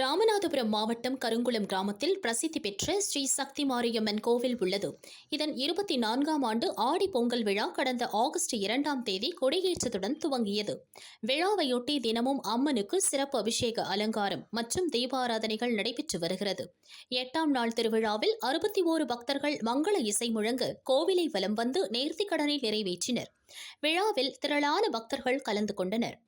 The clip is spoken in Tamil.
ராமநாதபுரம் மாவட்டம் கருங்குளம் கிராமத்தில் பிரசித்தி பெற்ற ஸ்ரீ சக்தி மாரியம்மன் கோவில் உள்ளது. இதன் 24ஆம் ஆண்டு ஆடி பொங்கல் விழா கடந்த ஆகஸ்ட் 2ஆம் தேதி கொடியேற்றத்துடன் துவங்கியது. விழாவையொட்டி தினமும் அம்மனுக்கு சிறப்பு அபிஷேக அலங்காரம் மற்றும் தீபாராதனைகள் நடைபெற்று வருகிறது. 8ஆம் நாள் திருவிழாவில் 61 பக்தர்கள் மங்கள இசை முழங்க கோவிலை வலம் வந்து நேர்த்திக்கடனை நிறைவேற்றினர். விழாவில் திரளான பக்தர்கள் கலந்து கொண்டனர்.